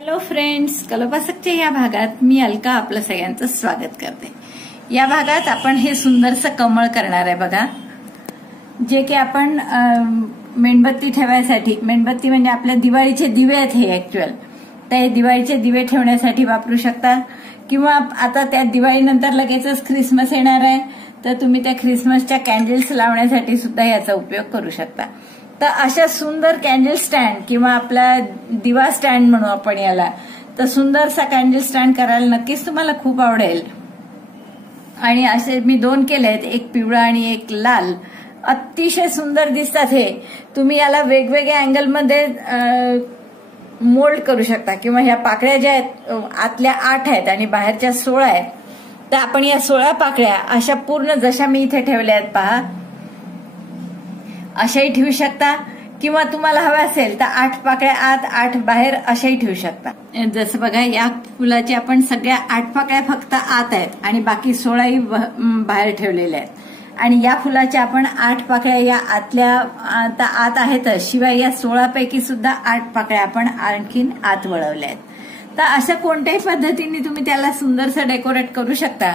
Hello friends, कलोपासकच्या या भागात मी अलका आपलं सगळ्यांचं स्वागत करते। या भागात आपण हे सुंदरसं कमळ करणार आहे बघा, जे की आपण मेणबत्ती ठेवायसाठी, मेणबत्ती म्हणजे आपल्या दिवाळीचे दिवे आहेत हे ऍक्च्युअल, तर दिवाळीचे दिवे ठेवण्यासाठी वापरू शकता किंवा आता त्या दिवाळीनंतर लगेचच ख्रिसमस येणार आहे तर तुम्ही त्या ख्रिसमसच्या कॅन्डल्स लावण्यासाठी सुद्धा याचा उपयोग करू शकता। तर अशा सुंदर कॅन्डल स्टँड किंवा आपला दिवा स्टँड म्हणू आपण याला, तर सुंदरसा कॅन्डल स्टँड करायला नक्कीच तुम्हाला खूप आवडेल। आणि असे मी दोन केलेत, एक पिवळा आणि एक लाल, अतिशय सुंदर दिसतात हे। तुम्ही याला वेगवेगळ्या अँगलमध्ये मोल्ड करू शकता किंवा ह्या पाकळ्या ज्या आहेत आतल्या 8 आहेत आणि बाहेरच्या 16 आहेत, तर आपण या 16 पाकळ्या अशा पूर्ण जशा मी इथे ठेवल्या आहेत पहा अशाही ठेवू शकता किंवा तुम्हाला हवं असेल तर 8 पाकळ्या आत 8 बाहेर अशाही ठेवू शकता। जसं बघा या फुलाची आपण सगळ्या 8 पाकळ्या फक्त आत आहेत आणि बाकी 16ही बाहेर ठेवलेल्या आहेत आणि या फुलाच्या आपण 8 पाकळ्या या आतल्या आत आहेतच, शिवाय या 16 पैकी सुद्धा 8 पाकळ्या आपण आणखीन आत वळवल्या आहेत। तर अशा कोणत्याही पद्धतीने तुम्ही त्याला सुंदरसं डेकोरेट करू शकता।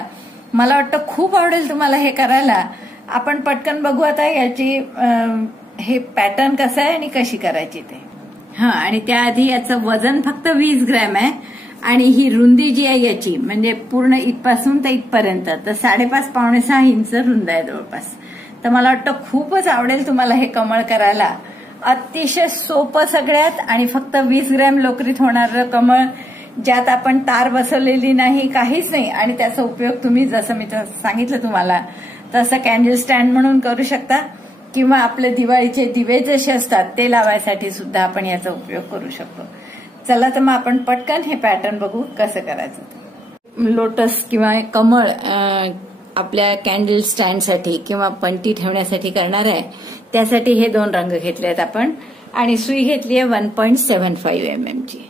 मला वाटतं खूप आवडेल तुम्हाला हे करायला। आपण पटकन बघू आता याची हे पॅटर्न कसं आहे आणि कशी करायची ते। आणि त्याआधी याचं वजन फक्त 20 ग्रॅम आहे आणि ही रुंदी जी आहे याची म्हणजे पूर्ण इथपासून तर इथपर्यंत तर 5.5 पावणे 6 इंच रुंद आहे जवळपास। तर मला वाटतं खूपच आवडेल तुम्हाला हे कमळ करायला। अतिशय सोपं सगळ्यात आणि फक्त 20 ग्रॅम लोकरीत होणारं कमळ, ज्यात आपण तार बसवलेली नाही, काहीच नाही, आणि त्याचा उपयोग तुम्ही जसं मी सांगितलं तुम्हाला तसं कॅन्डल स्टँड म्हणून करू शकता किंवा आपले दिवाळीचे दिवे जसे असतात ते लावायसाठी सुद्धा आपण याचा उपयोग करू शकतो। चला तर मग आपण पटकन हे पॅटर्न बघू कसं करायचं। लोटस किंवा कमळ आपल्या कॅन्डल स्टँडसाठी किंवा पंटी ठेवण्यासाठी करणार आहे, त्यासाठी हे 2 रंग घेतले आहेत आपण आणि सुई घेतली आहे 1.75 mm ची।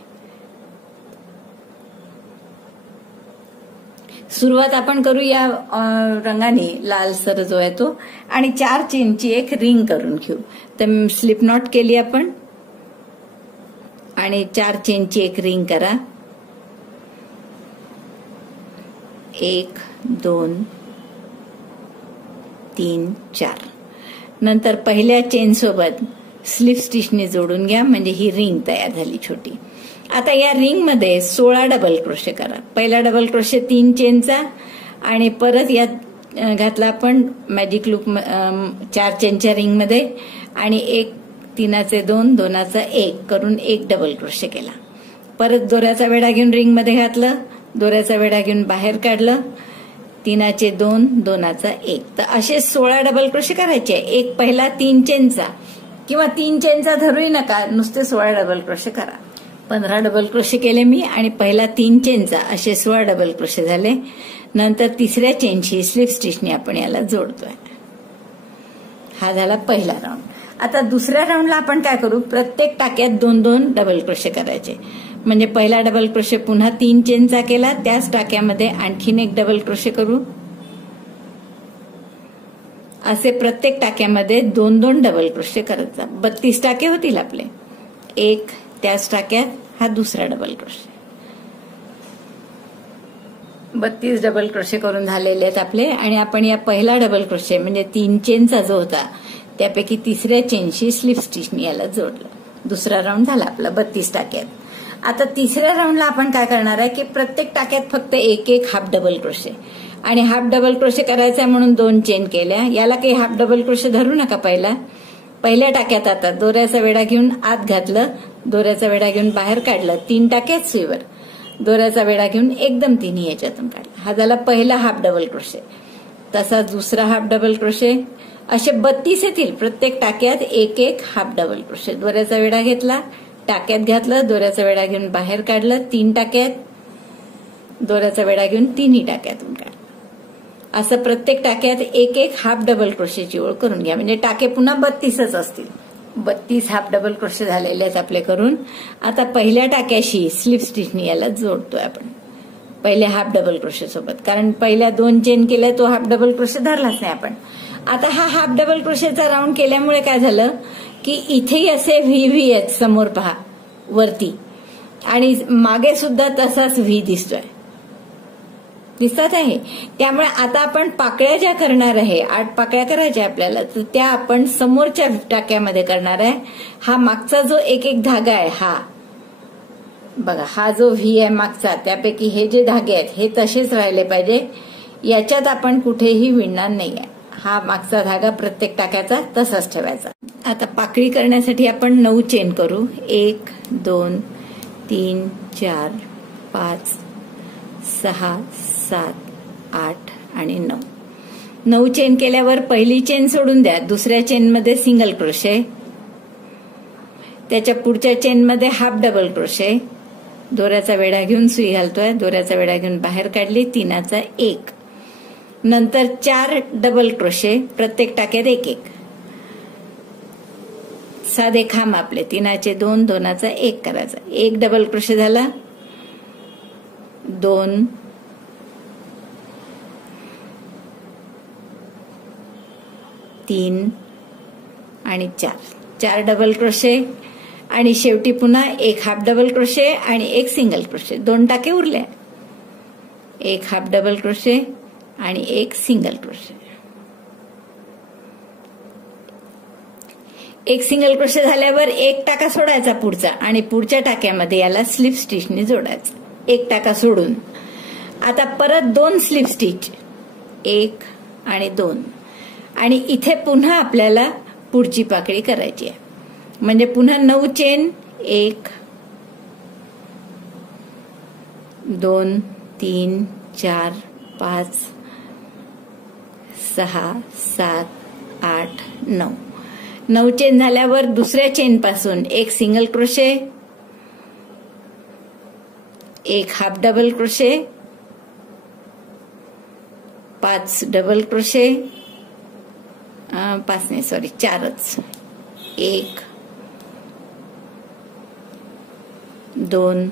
सुरुवात आपण करू या रंगाने, लालसर जो आहे तो, आणि 4 चेनची एक रिंग करून घेऊ। तर स्लिप नॉट केली आपण आणि 4 चेनची एक रिंग करा। 1 2 3 4। नंतर पहिल्या चेन सोबत स्लिप स्टिचने जोडून घ्या, म्हणजे ही रिंग तयार झाली छोटी। आता या रिंग मध्ये 16 डबल क्रोशे करा। पहिला डबल क्रोशे 3 चेनचा आणि परत यात घातला आपण मॅजिक लूप 4 चेनच्या रिंग मध्ये आणि 1 3चे 2 2चा 1 करून 1 डबल क्रोशे केला। परत दोऱ्याचा वेढा घेऊन रिंग मध्ये घातलं, दोऱ्याचा वेढा घेऊन बाहेर काढलं, 3चे 2 2चा 1। तर असे 16 डबल क्रोशे करायचे। एक पहिला 3 चेनचा किंवा 3 चेनचा धरूही नका, नुसते 16 डबल क्रोशे करा। 15 डबल क्रोशे केले मी आणि पहिला 3 चेनचा असे 16 डबल क्रोशे झाले। नंतर तिसऱ्या चेनची स्लिप स्टिचने आपण याला जोडतोय। हा झाला पहिला राऊंड। आता दुसऱ्या राऊंडला आपण काय करू, प्रत्येक टाक्यात 2-2 डबल क्रोशे करायचे। म्हणजे पहिला डबल क्रोशे पुन्हा 3 चेनचा केला, त्याच टाक्यामध्ये आणखीन एक डबल क्रोशे करू। असे प्रत्येक टाक्यामध्ये 2-2 डबल क्रोशे करत जा। 32 टाके होतील आपले। एक त्याच टाक्यात हा दुसरा डबल क्रोशे। 32 डबल क्रोशे करून झालेले आहेत आपले आणि आपण या पहिला डबल क्रोशे म्हणजे 3 चेनचा जो होता त्यापैकी तिसऱ्या चेनशी स्लिप स्टिचने याला जोडलं। दुसरा राऊंड झाला आपला 32 टाक्यात। आता तिसऱ्या राऊंडला आपण काय करणार आहे की प्रत्येक टाक्यात फक्त 1-1 हाफ डबल क्रोशे, आणि हाफ डबल क्रोशे करायचा म्हणून 2 चेन केल्या। याला काही हाफ डबल क्रोशे धरू नका। पहिल्या टाक्यात आता दोऱ्याचा वेढा घेऊन आत घातलं, दोऱ्याचा वेढा घेऊन बाहेर काढलं, 3 टाक्यात सुईवर दोऱ्याचा वेढा घेऊन एकदम 3 याच्यातून काढला। हा झाला पहिला हाफ डबल क्रोशे। तसा दुसरा हाफ डबल क्रोशे, असे 32 येतील। प्रत्येक टाक्यात 1-1 हाफ डबल क्रोशे। दोऱ्याचा वेढा घेतला, टाक्यात घातलं, दोऱ्याचा वेढा घेऊन बाहेर काढलं, 3 टाक्यात, दोऱ्याचा वेढा घेऊन 3 टाक्यातून काढलं। असं प्रत्येक टाक्यात 1-1 हाफ डबल क्रोशेची ओळ करून घ्या, म्हणजे टाके पुन्हा 32च असतील। 32 हाफ डबल क्रोशे झालेले आहेत आपले करून। आता पहिल्या टाक्याशी स्लिप स्टिचने याला जोडतोय आपण पहिल्या हाफ डबल क्रोशे सोबत, कारण पहिल्या 2 चेन केल्या तो हाफ डबल क्रोशे धरलाच नाही आपण। आता हा हाफ डबल क्रोशेचा राऊंड केल्यामुळे काय झालं की इथेही असे व्ही आहेत समोर पहा वरती, आणि मागे सुद्धा तसाच व्ही दिसतोय, दिसत आहे. त्यामुळे आता आपण पाकळ्या ज्या करणार आहे, 8 पाकळ्या करायच्या आपल्याला, तर त्या आपण समोरच्या टाक्यामध्ये करणार आहे. हा मागचा जो एक एक धागा आहे, हा बघा, हा जो व्ही आहे मागचा, त्यापैकी हे जे धागे आहेत हे तसेच राहिले पाहिजे. याच्यात आपण कुठेही विणणार नाहीये. हा मागचा धागा प्रत्येक टाक्याचा तसाच ठेवायचा. आता पाकळी करण्यासाठी आपण 9 चेन करू. 1 2 3 4 5 6 7 8 आणि 9. 9 चेन केल्यावर पहिली चेन सोडून द्या. दुसऱ्या चेनमध्ये सिंगल क्रोशे, त्याच्या पुढच्या चेनमध्ये हाफ डबल क्रोशे, दोऱ्याचा वेढा घेऊन सुई घालतोय, दोऱ्याचा वेढा घेऊन बाहेर काढली, 3चा 1, नंतर 4 डबल क्रोशे, प्रत्येक टाक्यात 1 1, साधे खांब आपले 3चे 2, 2चा 1 करायचा. 1 डबल क्रोशे झाला, 2 3 आणि 4 डबल क्रोशे, आणि शेवटी पुन्हा 1 हाफ डबल क्रोशे आणि 1 सिंगल क्रोशे. 2 टाके उरले. 1 हाफ डबल क्रोशे आणि 1 सिंगल क्रोशे. 1 सिंगल क्रोशे झाल्यावर 1 टाका सोडायचा पुढचा, आणि पुढच्या टाक्यामध्ये याला स्लिप स्टिचने जोडायचं. 1 टाका सोडून आता परत 2 स्लिप स्टिच, 1 आणि 2, आणि इथे पुन्हा आपल्याला पुढची पाकळी करायची आहे. म्हणजे पुन्हा 9 चेन, 1 2 3 4 5 6 7 8 9. 9 चेन झाल्यावर दुसऱ्या चेन पासून 1 single crochet, 1 half double crochet, 5 double crochet, 5 नाही सॉरी 4च, 1 2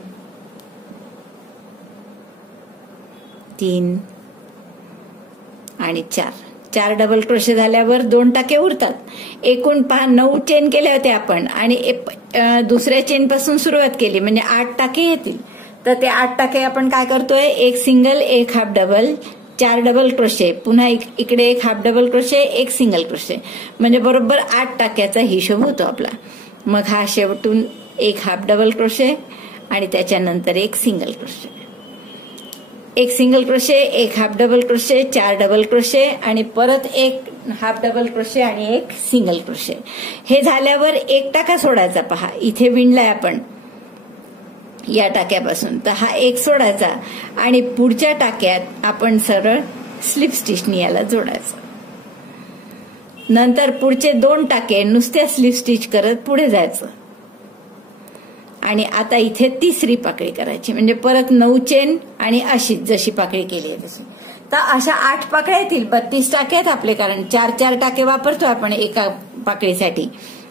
3 आणि 4 डबल क्रोशे झाल्यावर 2 टाके उरतात. एकूण 9 चेन केल्या होत्या आपण, आणि दुसऱ्या चेन पासून सुरुवात केली म्हणजे 8 टाके येतील. तर ते 8 टाके आपण काय करतोय, 1 single, 1 half double, 4 double crochet, पुन्हा इकडे 1 half double crochet, 1 single crochet, म्हणजे बरोबर 8 टाक्याचा हिशोब होतो आपला. मग हा शेवटून 1 हाफ डबल क्रोशे आणि त्याच्यानंतर 1 single crochet, 1 single crochet, 1 half double crochet, 4 double crochet, आणि परत 1 हाफ डबल क्रोशे आणि 1 सिंगल क्रोशे. हे झाल्यावर 1 टाका सोडायचा. पहा इथे विणलाय आपण या टाक्यापासून, तर हा 1 सोडायचा, आणि पुढच्या टाक्यात आपण सरळ स्लिप स्टिचनी याला जोडायचं. नंतर पुढचे 2 टाके नुसत्या स्लिप स्टिच करत पुढे जायचं, आणि आता इथे 3री पाकळी करायची. म्हणजे परत 9 चेन आणि अशीच जशी पाकळी केली आहे तशी. तर अशा 8 पाकळ्या येतील. 32 टाके आहेत आपले, कारण 4 टाके वापरतो आपण एका पाकळीसाठी.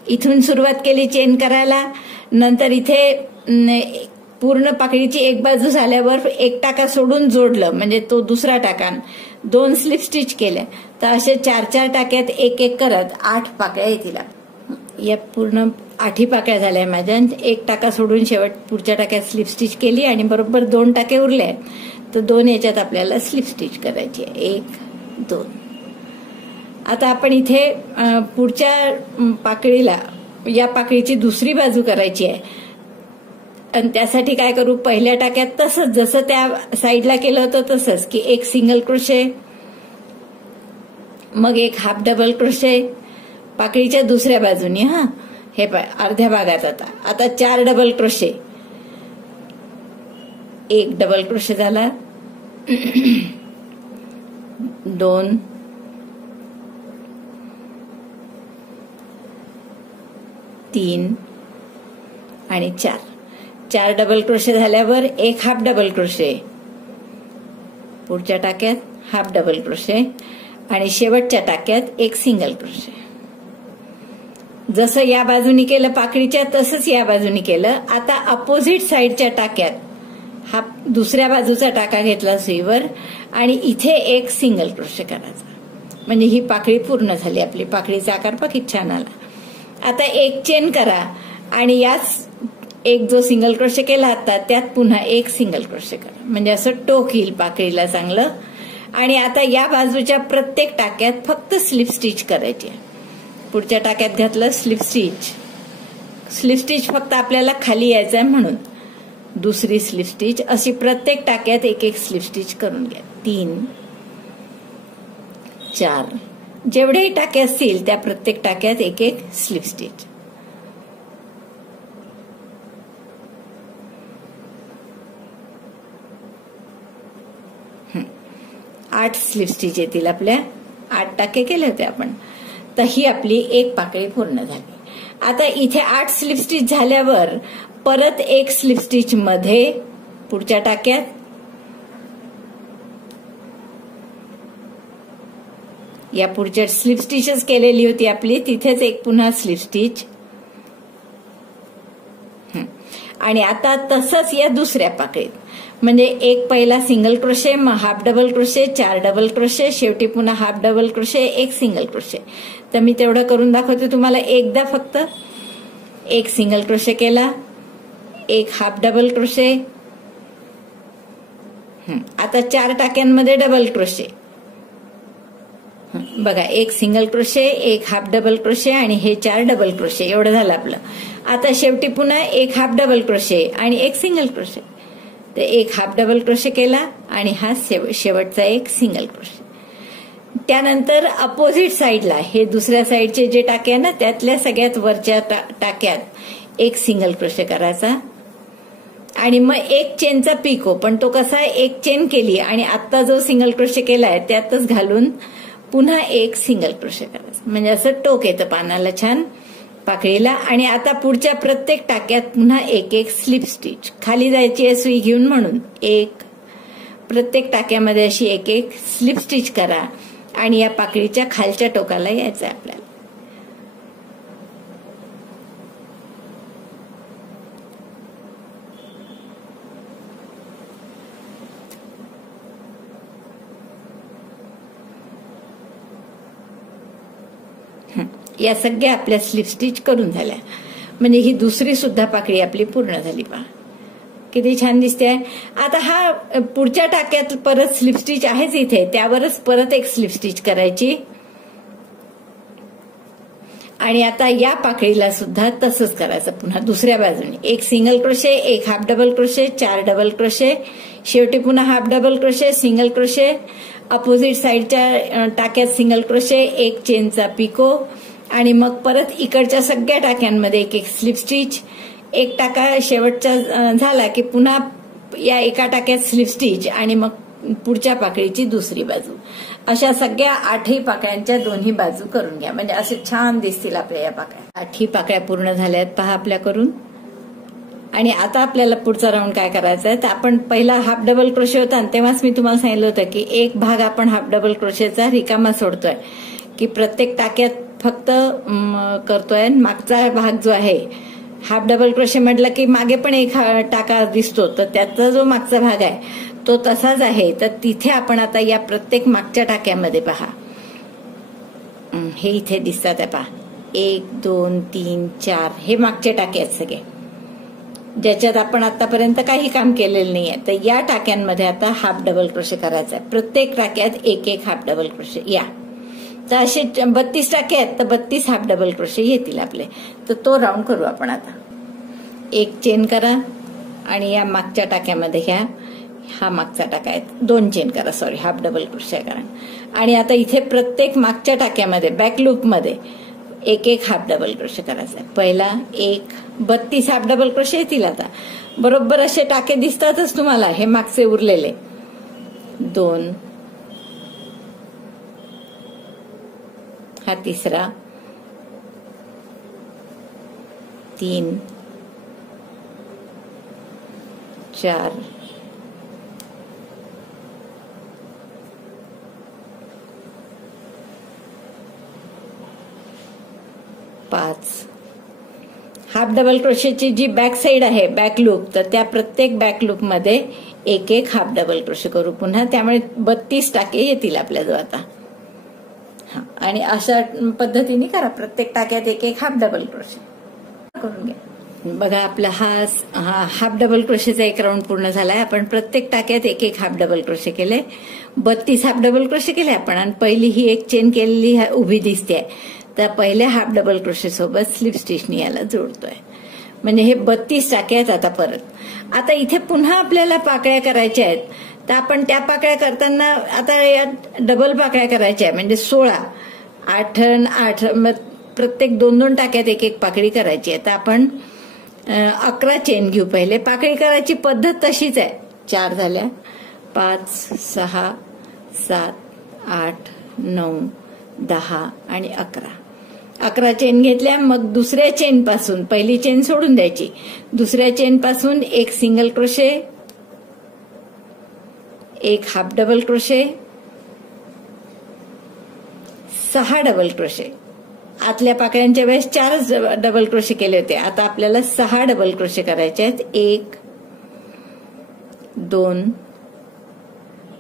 इथून सुरुवात केली चेन करायला, नंतर इथे पूर्ण पाकळीची एक बाजू झाल्यावर 1 टाका सोडून जोडलं, म्हणजे तो दुसरा टाका, 2 स्लिप स्टिच केल्या. तर असे 4 टाक्यात 1 1 करत 8 पाकळ्या येतील. या पूर्ण 8 पाकळ्या झाल्या माझ्या. 1 टाका सोडून शेवट पुढच्या टाक्यात स्लिप स्टिच केली, आणि बरोबर 2 टाके उरले आहेत. तर 2 याच्यात आपल्याला स्लिप स्टिच करायची आहे. 1 2. आता आपण इथे पुढच्या पाकळीला या पाकळीची दुसरी बाजू करायची आहे, आणि त्यासाठी काय करू, पहिल्या टाक्यात तसंच जसं त्या साईडला केलं होतं तसंच, की 1 सिंगल क्रोशे, मग 1 हाफ डबल क्रोशे पाकळीच्या दुसऱ्या बाजूनी. हे अर्ध्या भागात आता 4 डबल क्रोशे, 1 डबल क्रोशे झाला, 2 3 आणि 4 डबल क्रोशे झाल्यावर 1 हाफ डबल क्रोशे, पुढच्या टाक्यात हाफ डबल क्रोशे, आणि शेवटच्या टाक्यात 1 सिंगल क्रोशे. जसं या बाजूनी केलं पाकळीच्या तसंच या बाजूनी केलं. आता अपोजिट साइडच्या टाक्यात हा दुसऱ्या बाजूचा टाका घेतला सुईवर, आणि इथे 1 सिंगल क्रोशे करायचा. म्हणजे ही पाकळी पूर्ण झाली आपली. पाकळीचा आकार किती छान आला. आता 1 चेन करा, आणि याच एक जो सिंगल क्रोशे केला आता त्यात पुन्हा एक सिंगल क्रोशे करा, म्हणजे असं टोक येईल पाकळीला चांगलं. आणि आता या बाजूच्या प्रत्येक टाक्यात फक्त स्लिप स्टिच करायची. पुढच्या टाक्यात घातलं स्लिप स्टिच. स्लिप स्टिच फक्त आपल्याला खाली यायचं आहे म्हणून दुसरी स्लिप स्टिच. अशी प्रत्येक टाक्यात एक एक स्लिप स्टिच करून घ्या. 3 4 जेवढेही टाके असतील त्या प्रत्येक टाक्यात एक एक स्लिप स्टिच. आठ स्लिप स्टिच येतील आपल्या. 8 टाके केले होते आपण. तर ही आपली एक पाकळी पूर्ण झाली. आता इथे 8 स्लिप स्टिच झाल्यावर परत एक स्लिप स्टिच मध्ये पुढच्या टाक्यात, या पुढच्या स्लिप स्टिचेस केलेली होती आपली तिथेच एक पुन्हा स्लिप स्टिच. आणि आता तसंच या दुसऱ्या पाकळीत, म्हणजे एक पहिला सिंगल क्रोशे, मग half double crochet, 4 double crochet, शेवटी पुन्हा हाफ डबल क्रोशे, एक सिंगल क्रोशे. तर मी तेवढं करून दाखवते तुम्हाला. एकदा फक्त एक सिंगल क्रोशे केला, एक हाफ डबल क्रोशे. आता 4 टाक्यांमध्ये डबल क्रोशे. बघा, एक सिंगल क्रोशे, एक हाफ डबल क्रोशे आणि हे 4 डबल क्रोशे. एवढं झालं आपलं. आता शेवटी पुन्हा एक हाफ डबल क्रोशे आणि एक सिंगल क्रोशे. तर एक हाफ डबल क्रोशे केला आणि हा शेवटचा एक सिंगल क्रोशे. त्यानंतर अपोजिट साइडला हे दुसऱ्या साइडचे जे टाके आहे ना त्यातल्या सगळ्यात वरच्या टाक्यात एक सिंगल क्रोशे करायचा. आणि मग एक चेनचा पिको, पण तो कसा आहे, एक चेन केली आणि आता जो सिंगल क्रोशे केलाय त्यातच घालून पुन्हा एक सिंगल क्रोशे करायचं, म्हणजे असं टोक येतं पानाला छान पाकळीला. आणि आता पुढच्या प्रत्येक टाक्यात पुन्हा एक एक स्लिप स्टिच. खाली जायची आहे सुई घेऊन म्हणून एक प्रत्येक टाक्यामध्ये अशी एक एक स्लिप स्टिच करा आणि या पाकळीच्या खालच्या टोकाला यायचं आहे आपल्याला. या सगळ्या आपल्या स्लिप स्टिच करून झाल्या, म्हणजे ही दुसरी सुद्धा पाकळी आपली पूर्ण झाली. पहा किती छान दिसते. आता हा पुढच्या टाक्यात परत स्लिप स्टिच आहेच इथे, त्यावरच परत एक स्लिप स्टिच करायची. आणि आता या पाकळीला सुद्धा तसंच करायचं. पुन्हा दुसऱ्या बाजूने एक सिंगल क्रोशे, एक half double crochet, 4 double crochet, शेवटी पुन्हा half double crochet, single crochet, opposite साइडच्या टाक्यात सिंगल क्रोशे, एक चेनचा पिको. आणि मग परत इकडच्या सगळ्या टाक्यांमध्ये एक एक स्लिप स्टिच. एक टाका शेवटचा झाला की पुन्हा या एका टाक्यात स्लिप स्टिच आणि मग पुढच्या पाकळीची दुसरी बाजू. अशा सगळ्या 8ही पाकळ्यांच्या दोन्ही बाजू करून घ्या, म्हणजे असे छान दिसतील आपल्या या पाकळ्या. 8ही पाकळ्या पूर्ण झाल्यात पहा आपल्या करून. आणि आता आपल्याला पुढचा राऊंड काय करायचा आहे, तर आपण पहिला हाफ डबल क्रोशे होता आणि तेव्हाच मी तुम्हाला सांगितलं होतं की एक भाग आपण हाफ डबल क्रोशेचा रिकामा सोडतोय, की प्रत्येक टाक्यात फक्त करतोय. मागचा भाग जो आहे हाफ डबल क्रोशे म्हटलं की मागे पण एक टाका दिसतो, तर त्याचा जो मागचा भाग आहे तो तसाच आहे. तर तिथे आपण आता या प्रत्येक मागच्या टाक्यामध्ये पहा, हे इथे दिसतात आहे पहा, 1 2 3 4 हे मागचे टाके आहेत सगळे, ज्याच्यात आपण आतापर्यंत काही काम केलेलं नाहीये. तर या टाक्यांमध्ये आता हाफ डबल क्रोशे करायचा आहे. प्रत्येक टाक्यात एक एक हाफ डबल क्रोशे. या तर असे 32 टाके आहेत, तर 32 हाफ डबल क्रोशे येतील आपले. तर तो राऊंड करू आपण आता. एक चेन करा आणि या मागच्या टाक्यामध्ये घ्या, हा मागचा टाका आहे, 2 चेन करा, सॉरी हाफ डबल क्रोशे करा. आणि आता इथे प्रत्येक मागच्या टाक्यामध्ये बॅक लूप मध्ये एक एक हाफ डबल क्रोशे करायचा आहे. पहिला एक 32 हाफ डबल क्रोशे येतील. आता बरोबर असे टाके दिसतातच तुम्हाला, हे मागचे उरलेले. 2, हा तिसरा, 3 4 5. हाफ डबल क्रोशेची जी बॅक साइड आहे बॅक लूप, तर त्या प्रत्येक बॅक लूप मध्ये एक एक हाफ डबल क्रोशे करू पुन्हा, त्यामुळे 32 टाके येतील आपल्याजवळ आता. आणि अशा पद्धतीने करा, प्रत्येक टाक्यात एक एक हाफ डबल क्रोशे करून घ्या. बघा आपला हा हाफ डबल क्रोशेचा एक राऊंड पूर्ण झालाय. आपण प्रत्येक टाक्यात एक एक हाफ डबल क्रोशे केले. 32 हाफ डबल क्रोशे केले आपण आणि पहिली ही एक चेन केलेली उभी दिसते. तर पहिल्या हाफ डबल क्रोशे सोबत स्लिप स्टिचनी याला जोडतोय. म्हणजे हे 32 टाके आहेत. आता इथे पुन्हा आपल्याला पाकळ्या करायच्या आहेत. तर आपण त्या पाकळ्या करताना आता या डबल पाकळ्या करायच्या आहे. म्हणजे 16 8 8 प्रत्येक 2-2 टाक्यात एक एक पाकळी करायची आहे. तर आपण 11 चेन घेऊ. पहिले पाकळी करायची पद्धत तशीच आहे. 4 झाल्या, 5 6 7 8 9 10 आणि 11 चेन घेतल्या. मग दुसऱ्या चेन पासून पहिली चेन सोडून द्यायची. दुसऱ्या चेन पासून एक सिंगल क्रोशे, एक half double crochet, 6 double crochet. आतल्या पाकळ्यांच्या वेळेस 4च डबल क्रोशे केले होते. आता आपल्याला 6 डबल क्रोशे करायचे आहेत. 1 2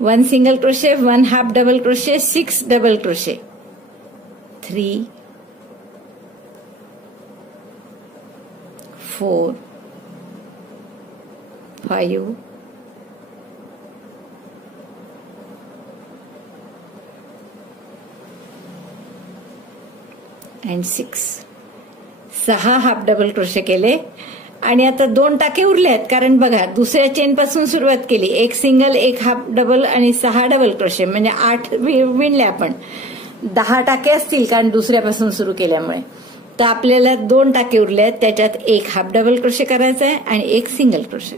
1 single crochet, 1 half double crochet, 6 double crochet, 3 4 5 and 6. 6 half double crochet केले. आणि आता 2 टाके उरले आहेत. कारण बघा दुसऱ्या चेन पासून सुरुवात केली. एक सिंगल, एक हाफ डबल आणि 6 डबल क्रोशे म्हणजे 8 विणले आपण. 10 टाके असतील कारण दुसऱ्यापासून सुरू केल्यामुळे. तर आपल्याला 2 टाके उरले आहेत. त्याच्यात एक हाफ डबल क्रोशे करायचा आहे आणि एक single crochet.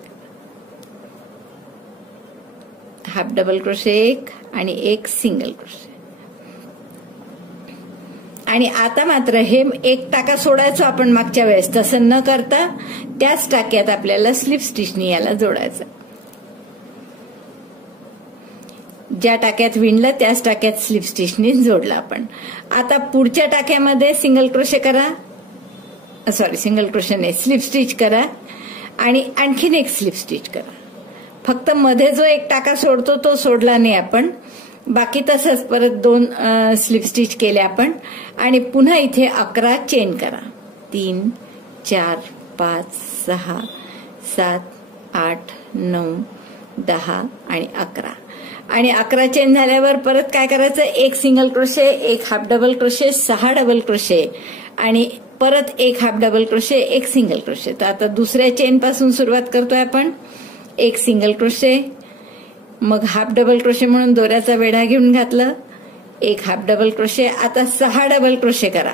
Half double crochet एक आणि एक सिंगल क्रोशे. आणि आता मात्र हे एक टाका सोडायचो आपण मागच्या वेळेस. तसं न करता त्याच टाक्यात आपल्याला स्लिप स्टिचनी याला जोडायचं. ज्या टाक्यात विणलं त्याच टाक्यात स्लिप स्टिचनी जोडला आपण. आता पुढच्या टाक्यामध्ये सिंगल क्रोशे करा, सिंगल क्रोशे नाही, स्लिप स्टिच करा आणि आणखीन एक स्लिप स्टिच करा. फक्त मध्ये जो एक टाका सोडतो तो सोडला नाही आपण. बाकी तसंच परत 2 स्लिप स्टिच केले आपण. आणि पुन्हा इथे 11 चेन करा. 3 4 5 6 7 8 9 10 आणि 11. आणि 11 चेन झाल्यावर परत काय करायचं, एक सिंगल क्रोशे, एक half double crochet, 6 double crochet आणि परत एक हाफ डबल क्रोशे, एक सिंगल क्रोशे. तर आता दुसऱ्या चेन पासून सुरुवात करतोय आपण. एक सिंगल क्रोशे, मग हाफ डबल क्रोशे म्हणून दोऱ्याचा वेढा घेऊन घातलं, एक हाफ डबल क्रोशे. आता 6 डबल क्रोशे करा.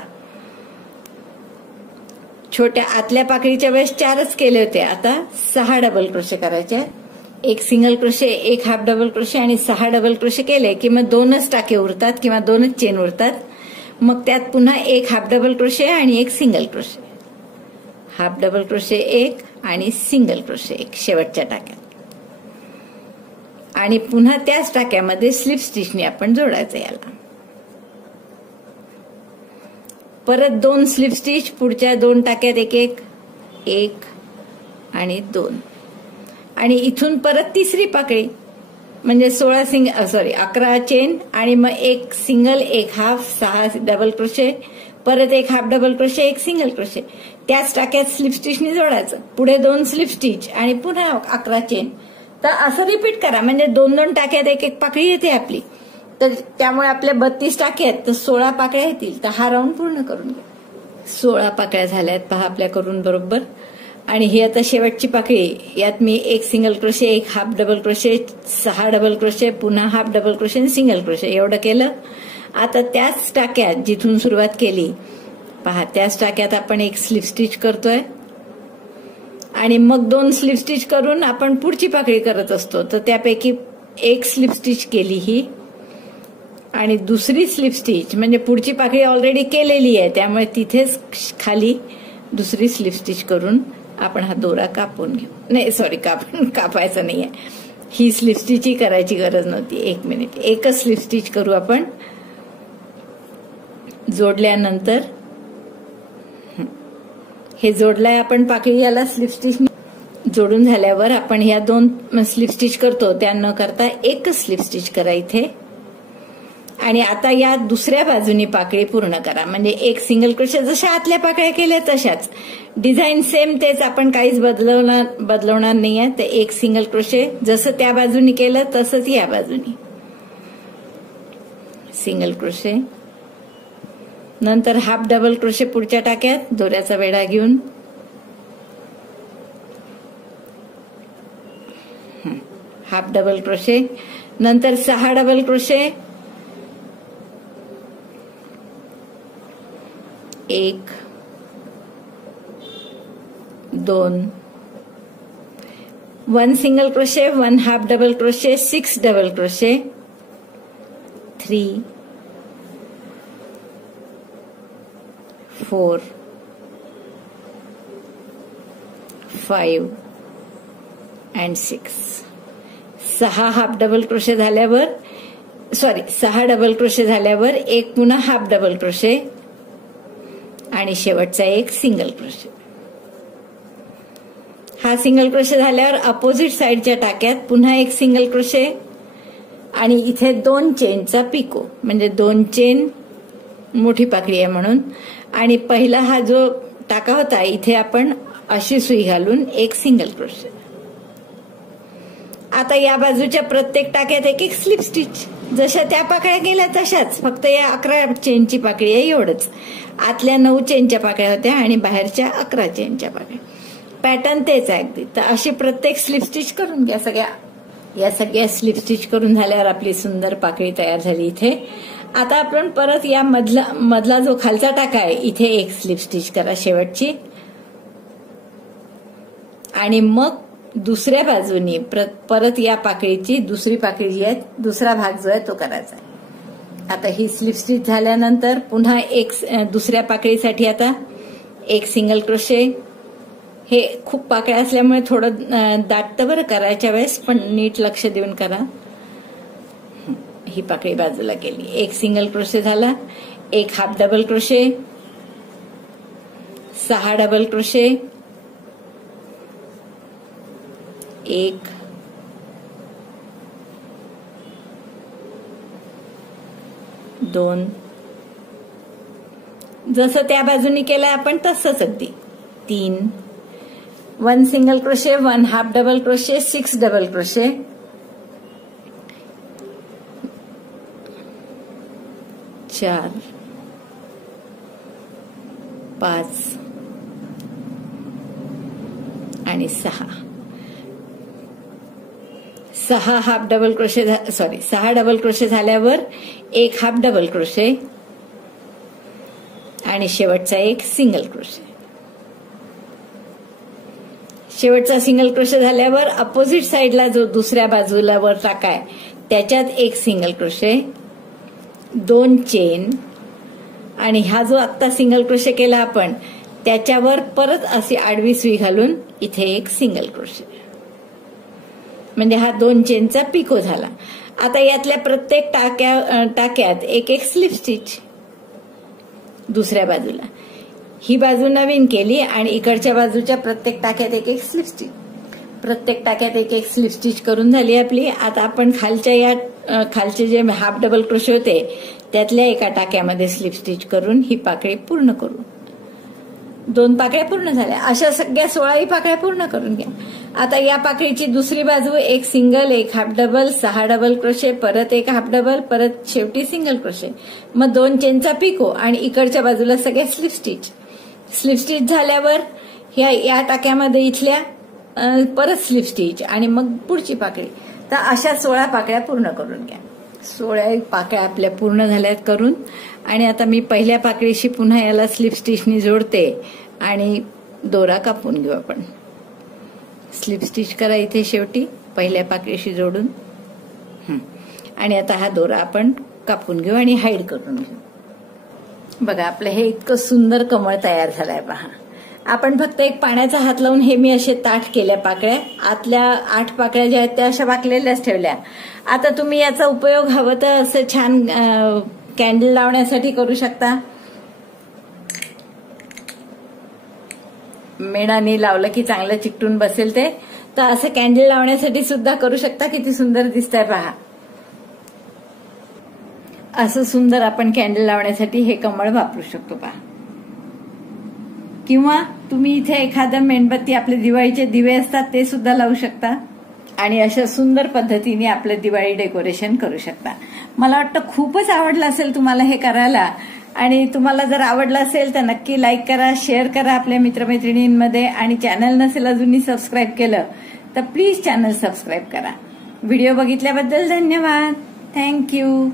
छोट्या आतल्या पाकळीच्या वेळेस 4च केले होते. आता 6 डबल क्रोशे करायचे. एक सिंगल क्रोशे, एक हाफ डबल क्रोशे आणि 6 डबल क्रोशे केले की मग 2च टाके उरतात किंवा 2च चेन उरतात. मग त्यात पुन्हा एक हाफ डबल क्रोशे आणि एक single crochet. Half double crochet एक आणि सिंगल क्रोशे एक शेवटच्या टाक्यात. आणि पुन्हा त्याच टाक्यामध्ये स्लिप स्टिचनी आपण जोडायचं याला. परत 2 स्लिप स्टिच पुढच्या 2 टाक्यात एक एक आणि 2. आणि इथून परत तिसरी पाकळी म्हणजे 11 चेन आणि मग एक सिंगल, एक हाफ, 6 डबल क्रोशे, परत एक हाफ डबल क्रोशे, एक सिंगल क्रोशे. त्याच टाक्यात स्लिप स्टिचनी जोडायचं. पुढे 2 स्लिप स्टिच आणि पुन्हा 11 चेन. तर असं रिपीट करा. म्हणजे 2-2 टाक्यात एक एक पाकळी येते आपली. तर त्यामुळे आपल्या 32 टाके आहेत तर 16 पाकळ्या येतील. तर हा राऊंड पूर्ण करून घ्या. 16 पाकळ्या झाल्यात पहा आपल्या करून बरोबर. आणि ही आता शेवटची पाकळी. यात मी एक सिंगल क्रोशे, एक half double crochet, 6 double crochet, पुन्हा हाफ डबल क्रोशे आणि सिंगल क्रोशे एवढं केलं. आता त्याच टाक्यात जिथून सुरुवात केली पहा त्याच टाक्यात आपण एक स्लिप स्टिच करतोय. आणि मग 2 स्लिप स्टिच करून आपण पुढची पाकळी करत असतो. तर त्यापैकी एक स्लिप स्टिच केली ही आणि दुसरी स्लिप स्टिच म्हणजे पुढची पाकळी ऑलरेडी केलेली आहे त्यामुळे तिथेच खाली दुसरी स्लिप स्टिच करून आपण हा दोरा कापून घेऊ. नाही कापायचा नाहीये. ही स्लिप स्टिच ही करायची गरज नव्हती. 1 मिनिट एकच स्लिप स्टिच करू आपण. जोडल्यानंतर हे जोडलाय आपण पाकळी याला स्लिप स्टिच. जोडून झाल्यावर आपण ह्या 2 स्लिप स्टिच करतो त्या न करता एकच स्लिप स्टिच करा इथे. आणि आता या दुसऱ्या बाजूनी पाकळी पूर्ण करा. म्हणजे एक सिंगल क्रोशे जशा आतल्या पाकळ्या केल्या तशाच डिझाईन सेम तेच, आपण काहीच बदलवणार नाहीये. ते एक सिंगल क्रोशे जसं त्या बाजूनी केलं तसंच या बाजूनी सिंगल क्रोशे, नंतर हाफ डबल क्रोशे पुढच्या टाक्यात दोऱ्याचा वेढा घेऊन हाफ डबल क्रोशे, नंतर 6 double crochet, 1 2 1 single crochet, 1 half double crochet, 6 double crochet, 3 4 5 and 6. 6 half double crochet झाल्यावर 6 डबल क्रोशे झाल्यावर एक पुन्हा हाफ डबल क्रोशे आणि शेवटचा एक सिंगल क्रोशे. हा सिंगल क्रोशे झाल्यावर अपोजिट साइडच्या टाक्यात पुन्हा एक सिंगल क्रोशे आणि इथे 2 चेनचा पिको, म्हणजे 2 चेन मोठी पाकळी आहे म्हणून. आणि पहिला हा जो टाका होता इथे आपण अशी सुई घालून एक सिंगल क्रोशे. आता या बाजूच्या प्रत्येक टाक्यात एक एक स्लिप स्टिच, जशा त्या पाकळ्या केल्या तशाच, फक्त या 11 चेनची पाकळी आहे एवढंच. आतल्या 9 चेनच्या पाकळ्या होत्या आणि बाहेरच्या 11 चेनच्या पाकळ्या. पॅटर्न तेच आहे अगदी. तर अशी प्रत्येक स्लिप स्टिच करून घ्या. या सगळ्या स्लिप स्टिच करून झाल्यावर आपली सुंदर पाकळी तयार झाली इथे. आता आपण परत या मधला जो खालचा टाका आहे इथे एक स्लिप स्टिच करा शेवटची, आणि मग दुसऱ्या बाजूनी परत या पाकळीची दुसरी पाकळी जी आहे, दुसरा भाग जो आहे तो करायचा. आता ही स्लिप स्टिच झाल्यानंतर पुन्हा एक दुसऱ्या पाकळीसाठी आता एक सिंगल क्रोशे. हे खूप पाकळ्या असल्यामुळे थोडं दाटतं बरं करायच्या वेळेस, पण नीट लक्ष देऊन करा. ही पाकळी बाजूला केली, एक सिंगल क्रोशे झाला, एक half double crochet, 6 double crochet, 1 2, जसं त्या बाजूनी केलं आपण तसंच अगदी, 3 1 single crochet, 1 half double crochet, 6 double crochet, 4 5 आणि 6 half double crochet 6 double crochet झाल्यावर एक हाफ डबल क्रोशे आणि शेवटचा एक सिंगल क्रोशे. शेवटचा सिंगल क्रोशे झाल्यावर अपोजिट साइडला जो दुसऱ्या बाजूला वर टाका आहे त्याच्यात एक सिंगल क्रोशे, 2 चेन, आणि हा जो आत्ता सिंगल क्रोशे केला आपण त्याच्यावर परत अशी आडवी सुई घालून इथे एक सिंगल क्रोशे. म्हणजे हा 2 चेनचा पिको झाला. आता यातल्या प्रत्येक टाक्यात एक एक स्लिप स्टिच दुसऱ्या बाजूला. ही बाजू नवीन केली आणि इकडच्या बाजूच्या प्रत्येक टाक्यात एक एक स्लिप स्टिच. प्रत्येक टाक्यात एक एक स्लिप स्टिच करून झाली आपली. आता आपण खालचे जे हाफ डबल क्रोशे होते त्यातल्या एका टाक्यामध्ये स्लिप स्टिच करून ही पाकळी पूर्ण करू. 2 पाकळ्या पूर्ण झाल्या. अशा सगळ्या 16 पाकळ्या पूर्ण करून घ्या. आता या पाकळीची दुसरी बाजू एक सिंगल, एक हाफ डबल, 6 डबल क्रोशे, परत एक हाफ डबल, परत शेवटी सिंगल क्रोशे, मग 2 चेनचा पिको आणि इकडच्या बाजूला सगळ्या स्लिप स्टिच. स्लिप स्टिच झाल्यावर या टाक्यामध्ये इथल्या परत स्लिप स्टिच आणि मग पुढची पाकळी. तर अशा 16 पाकळ्या पूर्ण करून घ्या. 16 पाकळ्या आपल्या पूर्ण झाल्यात करून. आणि आता मी पहिल्या पाकळीशी पुन्हा याला स्लिप स्टिचनी जोडते आणि दोरा कापून घेऊ आपण. स्लिप स्टिच करा इथे शेवटी पहिल्या पाकळीशी जोडून, आणि आता हा दोरा आपण कापून घेऊ आणि हाईड करून घेऊ. बघा आपलं हे इतकं सुंदर कमळ तयार झालंय पहा. आपण फक्त एक पाण्याचा हात लावून हे मी असे ताठ केल्या पाकळ्या. आतल्या 8 पाकळ्या ज्या आहेत त्या अशा वाकलेल्याच ठेवल्या. आता तुम्ही याचा उपयोग हवं तर असं छान कॅन्डल लावण्यासाठी करू शकता. मेणाने लावलं की चांगलं चिकटून बसेल ते. तर असं कॅन्डल लावण्यासाठी सुद्धा करू शकता. किती सुंदर दिसतंय पहा. असं सुंदर आपण कॅन्डल लावण्यासाठी हे कमळ वापरू शकतो पहा. किंवा तुम्ही इथे एखादं मेणबत्ती, आपले दिवाळीचे दिवे असतात ते सुद्धा लावू शकता आणि अशा सुंदर पद्धतीने आपलं दिवाळी डेकोरेशन करू शकता. मला वाटतं खूपच आवडलं असेल तुम्हाला हे करायला. आणि तुम्हाला जर आवडलं असेल तर नक्की लाईक करा, शेअर करा आपल्या मित्रमैत्रिणींमध्ये. आणि चॅनल नसेल अजूनही सबस्क्राईब केलं तर प्लीज चॅनल सबस्क्राईब करा. व्हिडिओ बघितल्याबद्दल धन्यवाद. थँक्यू.